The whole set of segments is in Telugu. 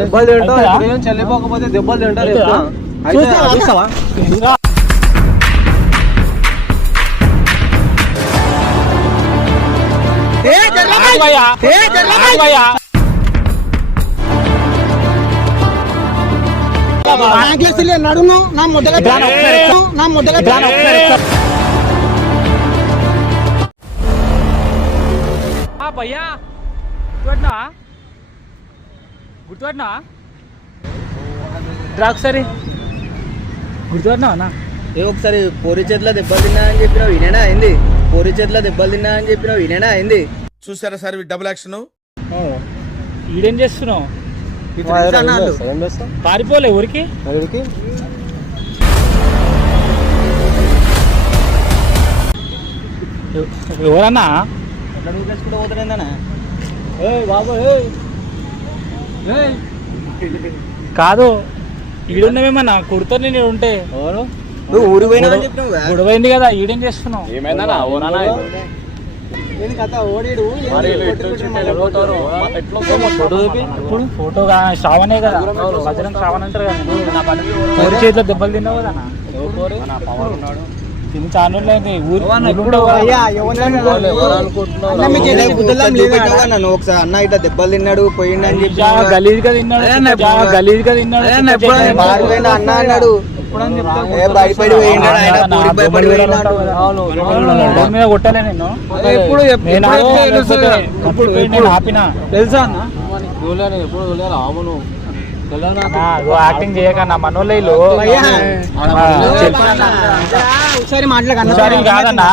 దెబ్బలు తింటాం చెల్లిపోకపోతే దెబ్బలు తింటారు. నడుము నా ముద్దగా భయ్యా గుర్తుపట్టినా ఒకసారి గుర్తుపట్టినా ఒకసారి పోరి చేతిలో దెబ్బలు తిన్నా అని చెప్పినావు వినేనా అయింది. పోరి చేతిలో దెబ్బలు తిన్నా అని చెప్పినావు వినేనా అయింది. చూసారా సార్ డబుల్ యాక్షన్. ఈడేం చేస్తున్నావు? పారిపోలే ఊరికి. ఎవరన్నా కాదు ఈడున్నావేమన్నా కుడుతో నేను ఉంటే ఊరు గొడవైంది కదా. ఈడేం చేస్తున్నావు? ఫోటో శ్రావణే కదా, భజరం శ్రావణ్ అంటారు కదా. ఊరి చేతిలో దెబ్బలు తిన్నావు కదా తిని చానులైంది. ఒకసారి అన్న ఇట్లా దెబ్బలు తిన్నాడు పోయిండు అని చెప్పి గలీజ్గా తిన్నాడు అన్న అన్నాడు. భయపడి మీద కొట్టలే నేను ఆపినా తెలుసా అన్న. యాక్టింగ్ చేయకన్నా మనోళ్ళు కాదన్నా.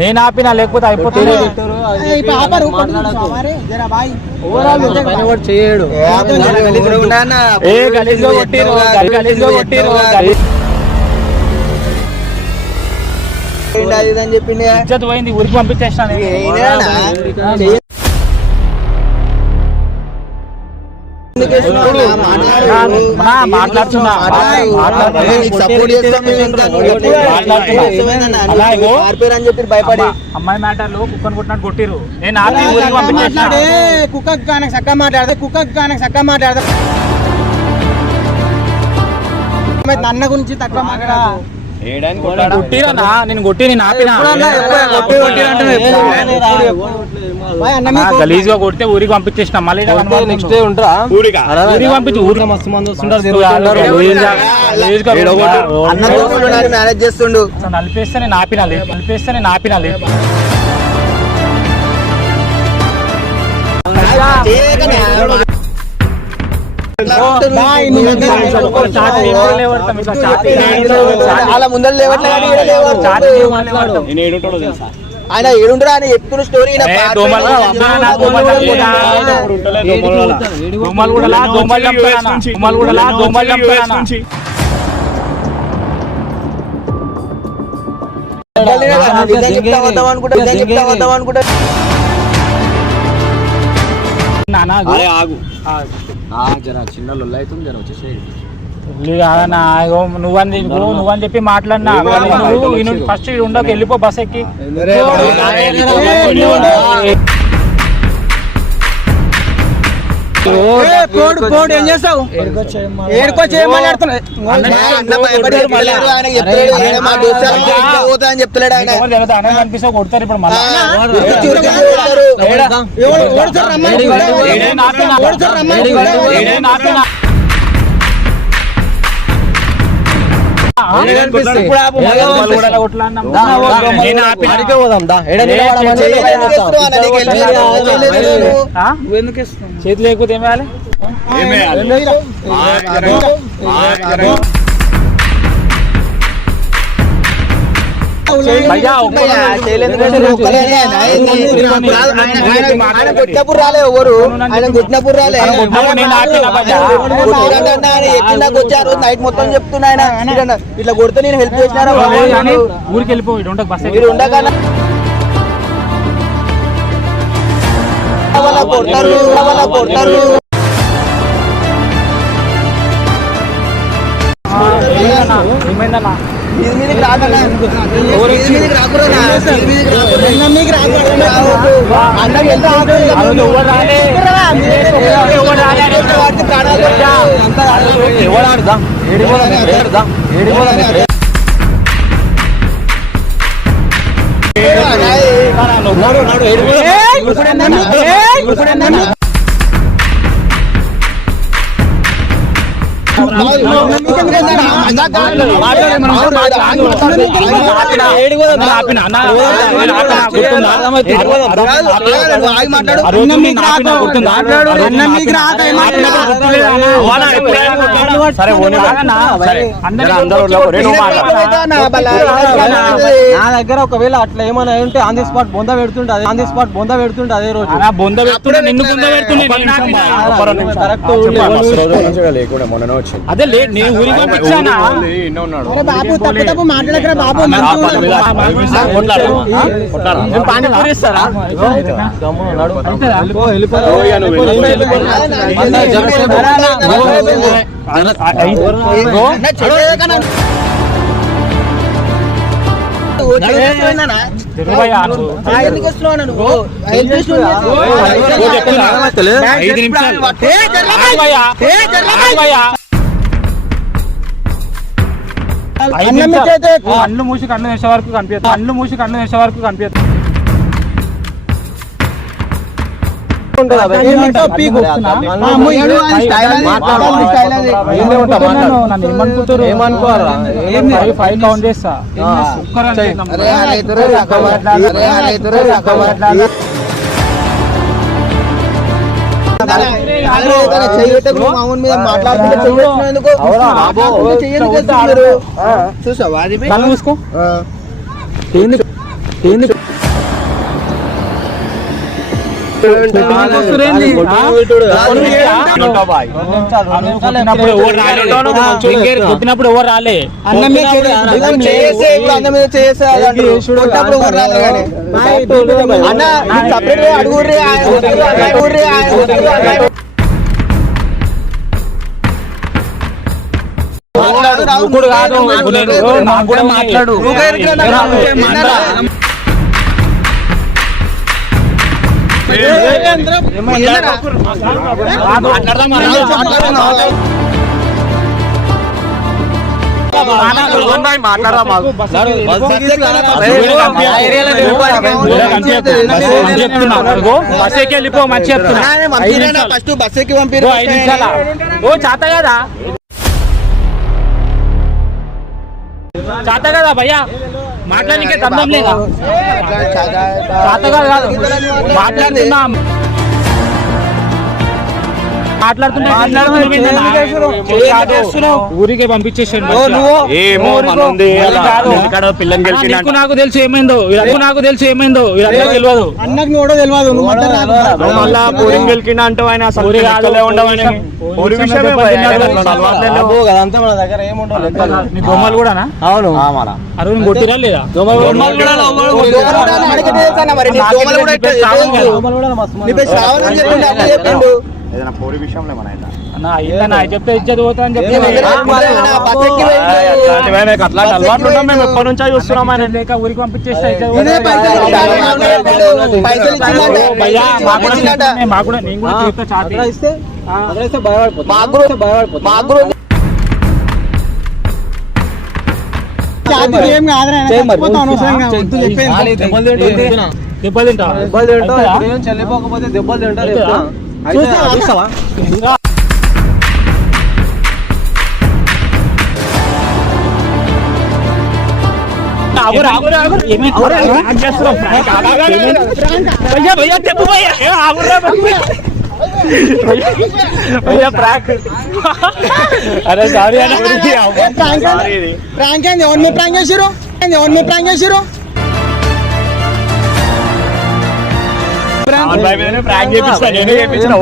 నేను ఆపినా లేకపోతే అయిపోతుంది. చేయడు గలీజ్గా కొట్టిరు అని చెప్పింది. ఇజ్జత్ పోయింది, ఊరికి పంపించేస్తాను. భయపడి అమ్మాయి మ్యాటర్లు కుక్కను కొట్టినట్టు కొట్టిరు. నేను ఆపి ఊరికి పంపించేస్తాను. కుక్కకు కానీ చక్క మాట్లాడదా అన్న గురించి తక్కువ మాట్లాడదు. కొట్టిరన్నా నేను కొట్టి నేను ఆపినా. గలీజ్ గా కొడితే ఊరికి పంపించేసిన. మళ్ళీ నెక్స్ట్ డే ఉంటా ఊరికి పంపించి ఊరికి మస్తు మంది మేనేజ్ చేస్తుండు. నలిపేస్తే నేను ఆపినాలి. చాలా ముందర ఆయన ఏడుంటారు. ఆయన చెప్తున్న స్టోరీ అనుకుంటా. చిన్న లొల్లి అవుతుంది జర వచ్చేసి కాదన్నా. నువ్వని చెప్పి మాట్లాడినా. ఫస్ట్ ఉండక వెళ్ళిపో బస్ ఎక్కి. ఏం చేస్తావు? అనిపిస్తా కొడతారు ఇప్పుడు మళ్ళీ. చేతి లేకపోతే ఏం వేయాలి? కొట్టినప్పుడు రాలే ఎవరు, ఆయన కొట్టినప్పుడు రాలే. వచ్చారు నైట్ మొత్తం చెప్తున్నా ఆయన ఇట్లా కొడితే నేను హెల్ప్ చేసినారా ఊరికి వెళ్ళిపోయి మీరు ఉండగా కొడతారు. ఏమైందన్నా? ప్రాణాలు నా దగ్గర ఒకవేళ అట్లా ఏమైనా ఉంటే ఆన్ ది స్పాట్ బొంద పెడుతుంటే అదే రోజు బొంద పెడుతుండే నిన్ను బొంద పెడుతుండే అదే లేదు నేను ఊరికి పంపించానా బాబు తప్పు మాట్లాడకరా బాబు పానీపూరి ఇస్తారా కళ్ళు మూసి కళ్ళు వేసే వరకు కనిపిస్తుంది ఫైవ్ కౌంట్ చేస్తా చూసావా అది చూసుకో కొట్టినప్పుడు ఎవరు రాలే మాట్లాడు బస్సుకి వెళ్ళిపో మంచి చెప్తున్నా ఫస్ట్ బస్ ఎక్కి పంపి ఓ చాత కదా చాత కదా భయ్యా మాట్లాడనికే దమ్దం లేదా చాత కాదు మాట్లాడుతున్నా ఊరికే పంపించేసాడు నాకు తెలుసు ఏమైందో తెలియదు అన్నకు కూడా తెలియదు మళ్ళా పూరింగ్ గెలికిండ అంటే ఆయన అసలు అదంతా మన దగ్గర ఏముండవు నీ బొమ్మలు కూడా అవును అరుణ్ కొట్టిరా లేదా ఏదైనా పూరి విషయంలో చెప్తే ఇచ్చేది పోతా అని చెప్పి అట్లాంటి అలవాటు ఉంటాం మేము ఎప్పటి నుంచో చూస్తున్నాం ఆయన లేక ఊరికి పంపించేస్తా నేను కూడా చెప్తా చాతి ఏం కాదురా దెబ్బలు తింటా చెల్లిపోకపోతే దెబ్బలు తింటారు చూస్తావా అరే సారీ ప్రాంక్ ఏంది ఎవరు మీ ప్రాంక్ చేసిరు ప్రాంక్ చేపిస్తా నేను చేపించిన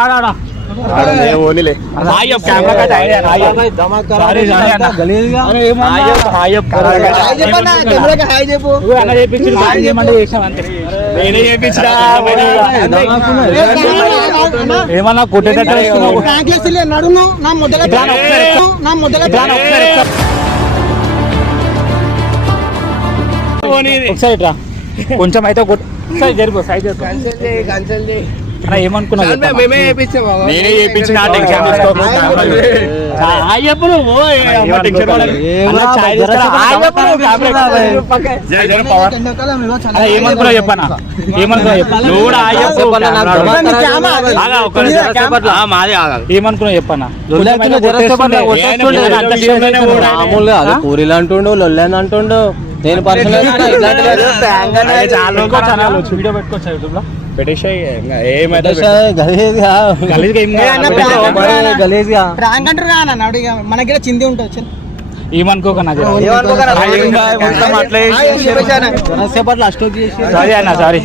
ఆడా ఓనిలే హాయ్ అప్ కెమెరా కట్ ఐడియా హాయ్ అప్ సారీ సారీ అన్న గలీజ్గా. హాయ్ అప్ హాయ్ చెప్పన్నా కెమెరాకి హాయ్ చెప్పు అన్న చేపించి సాయం చేయమంటే చేసాం అంతే నేనే చేపించినా ఏమన్నా కొట్టేటట్టు వేస్తున్నావు. ఒకసారి ఇట్రా కొంచెం అయితే ఒకసారి జరుగు సైజ్ ఏమనుకున్నావు నేనే చేపించిన టెన్షన్ ఏమనుకున్నావు చెప్పనా ఏమనుకున్నావు ఏమనుకున్నావు చెప్పనా మామూలుగా అదే పూరీలు అంటుండు లొల్లని అంటుండు నేను పర్సనల్ వీడియో పెట్టుకోవచ్చు యూట్యూబ్ లో పెట్టేసాయి ఏమైతే గలీజ్గా గలీజ్గా మనకి చింది ఉంటుంది ఏమనుకోకన్నా సేపట్లో అష్టోకి చేసి సారీ అన్న సారీ